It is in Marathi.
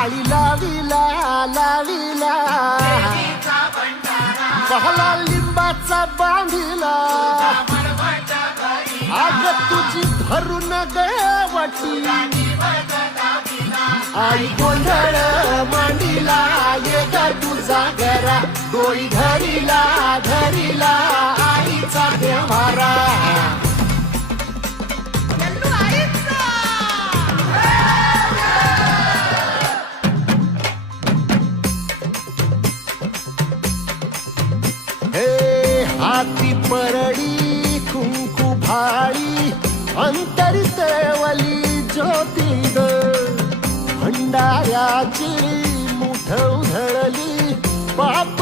माळी लाविला लाविला पहला लिंबाचा बांधिला आग तुझी धरून गवटी आई गोंधळ मांडीला ये ग तुझा घरा डोळी धरीला धरीला आईचा देवारा हे हाती परडी कुंकू भाळी अंतरी तेवली ज्योती ग भंडाऱ्याची मुठ उधळली बाप